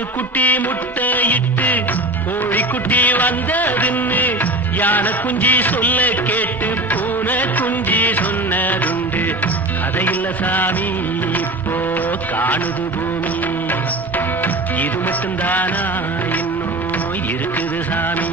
ஆட்டுக்குட்டி முட்டையிட்டு கோழிக்குட்டி வந்ததுன்னு யானை குஞ்சி சொல்ல கேட்டு பூனை குஞ்சி சொன்னதுண்டு. கதையில்ல சாமி இப்போ காணுது பூமி, இது மட்டும்தானா இன்னும் இருக்குது சாமி.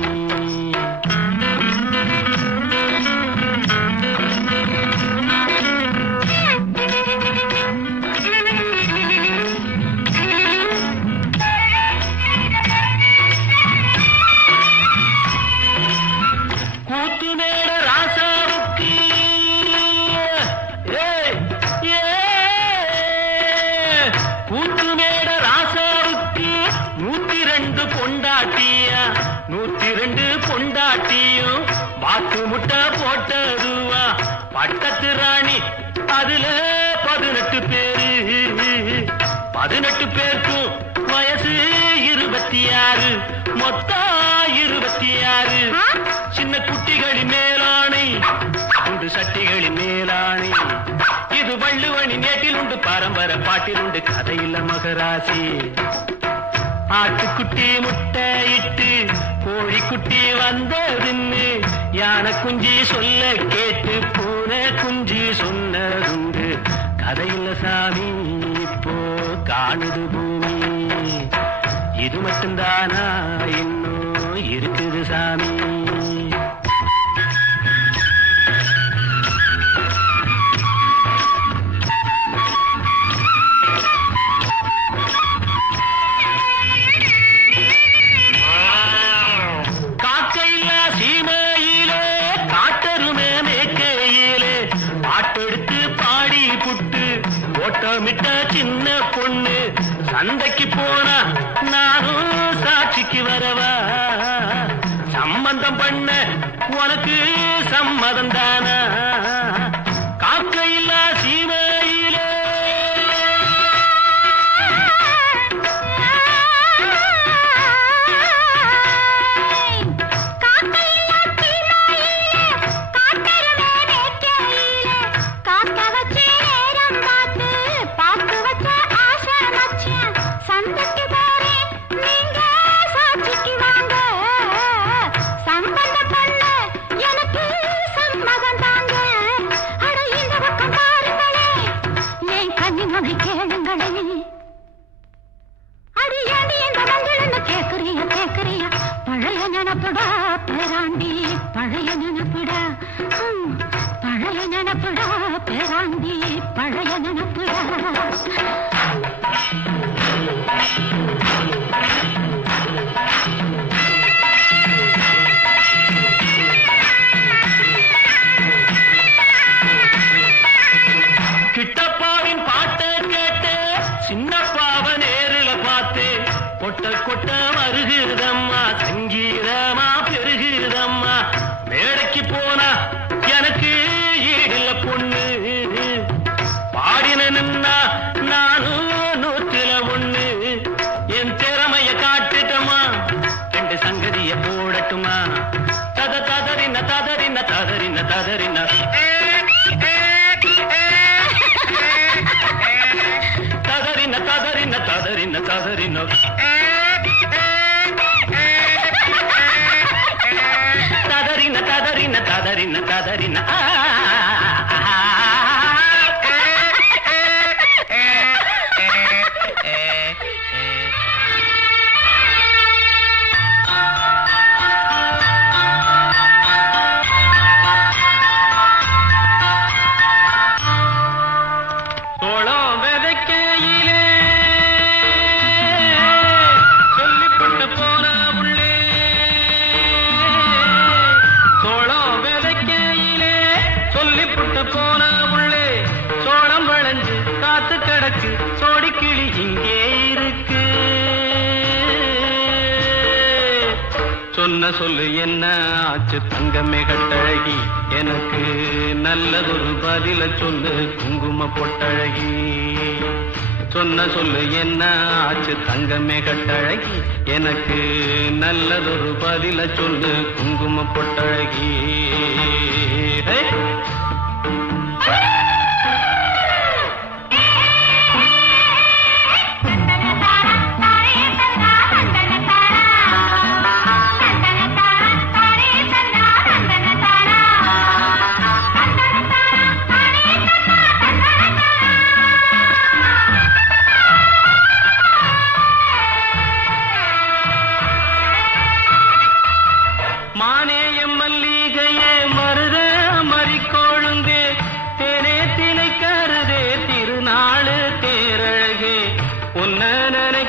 பொண்டாட்டியும் பாத்து முட்டை போட்டதுவா பட்டத்து ராணி. அதுல 18 பேரு, 18 பேருக்கும் வயசு 26, மொத்தம் 26. சின்ன குட்டிகளின் மேலாணை, உண்டு சட்டிகளின் மேலாணை. இது வள்ளுவனி நேட்டில் உண்டு, பரம்பரை பாட்டில் உண்டு, கதையில்ல மகராசி. ஆட்டுக்குட்டி முட்டையிட்டு கோழிக்குட்டி வந்ததுன்னு யானை குஞ்சி சொல்ல கேட்டு பூனை குஞ்சி சொன்னதுண்டு. கதையில்ல சாமி இப்போ காணுது பூமி, இது மட்டும்தானா இன்னும் இருக்குது சாமி. ஓட்டமிட்ட சின்ன பொண்ணு சந்தைக்கு போனா நானும் சாட்சிக்கு வரவா? சம்பந்தம் பண்ண உனக்கு சம்மதம் தானா? காக்கையில்லா சீமையிலே பழைய நினப்புடா பேராண்டி, பழைய நினப்புடா, பழைய நினப்புடா பேராண்டி, பழைய நினப்புடா. கிட்டப்பாவின் பாட்டை கேட்டு சின்னப்பாவ நேரில பார்த்து கொட்ட கொட்ட வருகிறதம்மா, சங்கீதமா பெருகிறதம்மா. மேடைக்கு போனா எனக்கு ஈடுல பொண்ணு, பாடினா நானும் 101. என் திறமைய காட்டுட்டமா, 2 சங்கதிய போடட்டுமா? ததறின ததறின ததறின ததறின ததறின ததறின ததறின ததறின ததறின ததறின ததறின ததறின. சோடிக்கிளி இங்கே இருக்கு, சொன்ன சொல்லு என்ன ஆச்சு தங்கமே கட்டழகி, எனக்கு நல்லதொரு பதில சொல்லு குங்கும பொட்டழகி. சொன்ன சொல்லு என்ன ஆச்சு தங்கமே கட்டழகி, எனக்கு நல்லதொரு பதில சொல்லு குங்கும பொட்டழகி.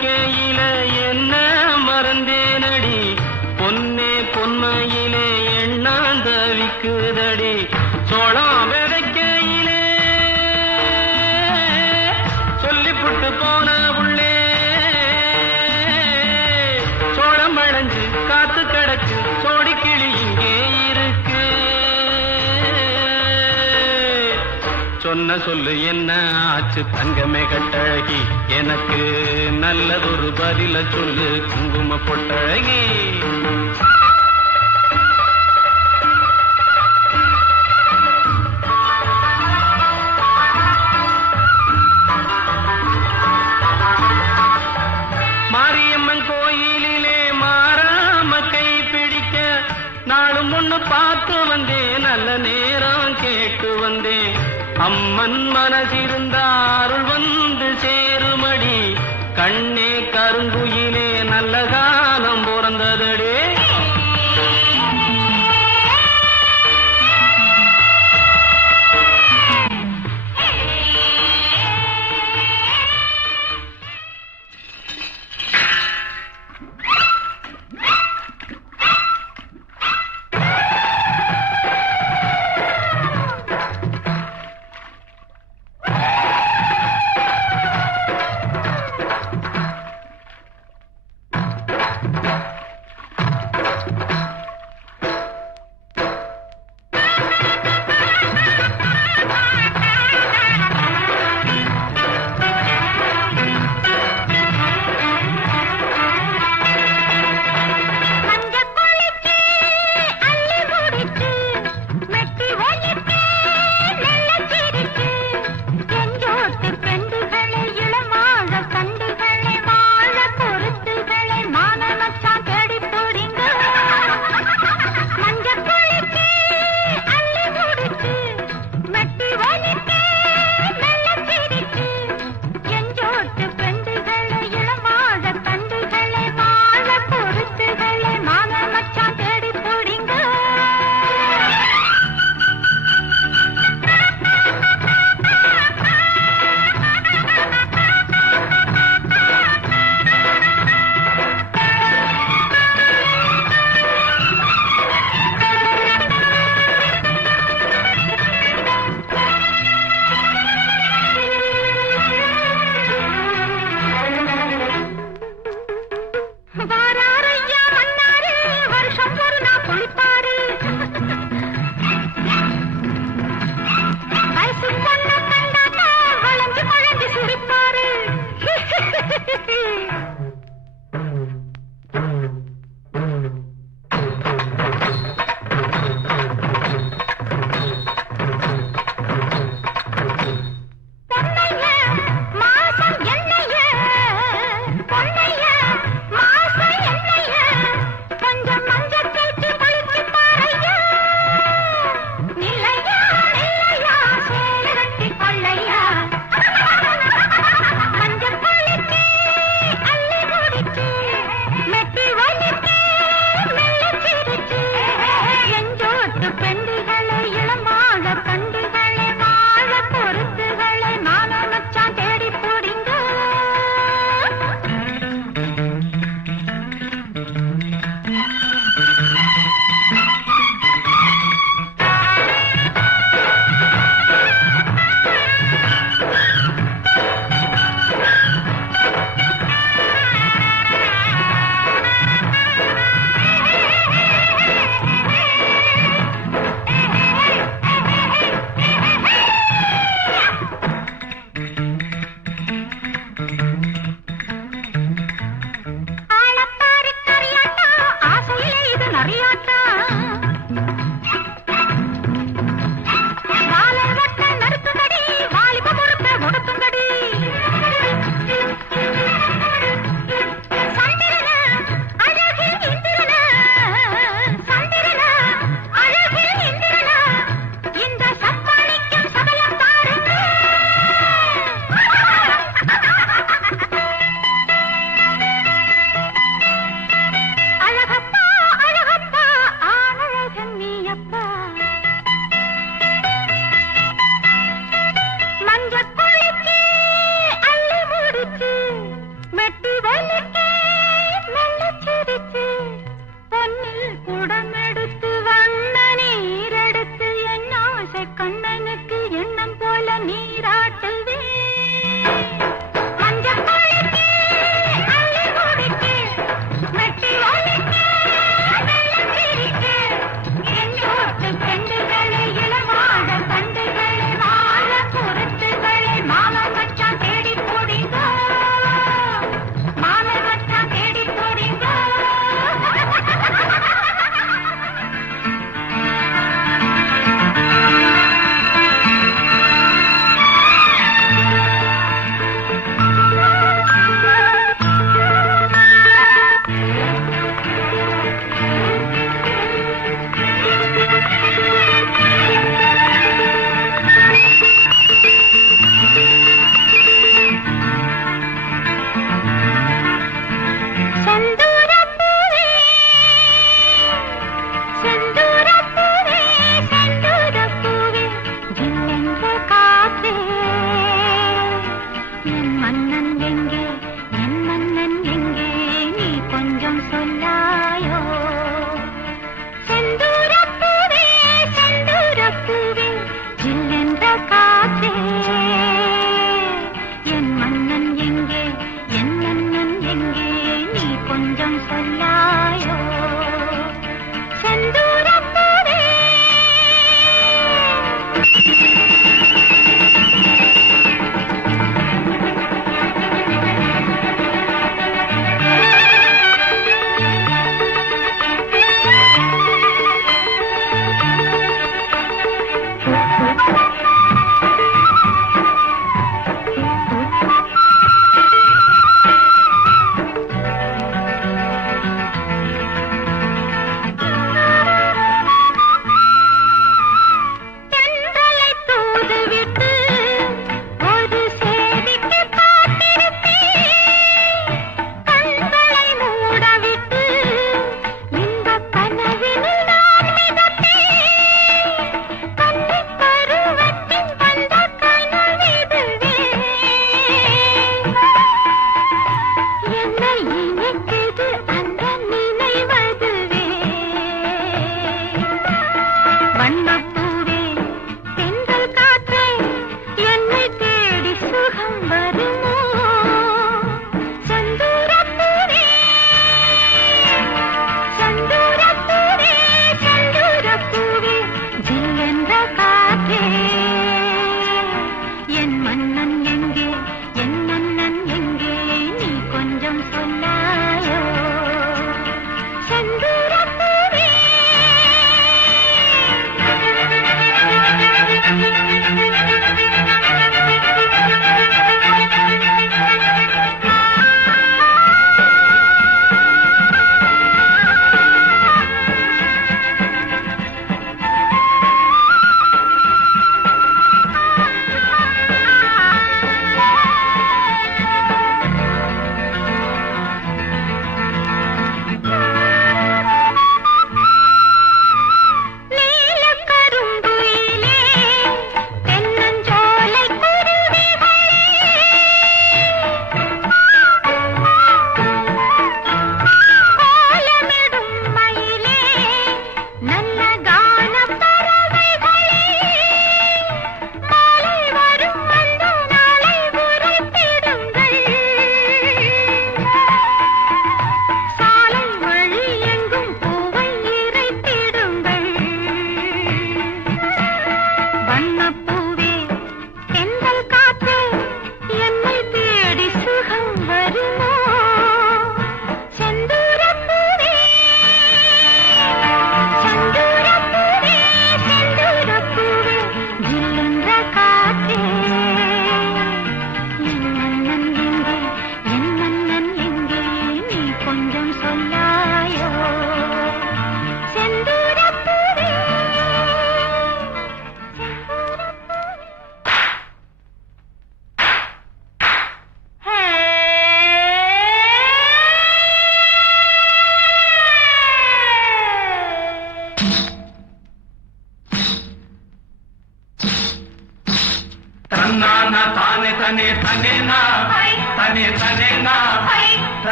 விதைக்கையில என்ன மறந்தேனடி பொன்னே பொன்மையிலே எண்ணாந்தவிக்குதடி சோளம் விதைக்கையிலே சொல்லிப்புட்டு போன உள்ளே சோளம் விளைஞ்சு காத்து கிடக்கு சோடிக்கிளி இங்கே இருக்கு சொன்ன சொல்லு என்ன ஆச்சு தங்கமே கட்டழகி எனக்கு நல்லதொரு பதில சொல்லு குங்கும பொட்டழகி மாரியம்மன் கோயிலிலே மாறாம கை பிடிக்க நாளும் ஒண்ணு பார்த்து வந்தேன் நல்ல நேரம் கேட்டு வந்தேன் அம்மன் மனசிருந்த அருள் வந்து சேருமடி கண்ணே கருங்குயிலே நல்ல காலம் பிறந்ததடே நான் சொன்னால்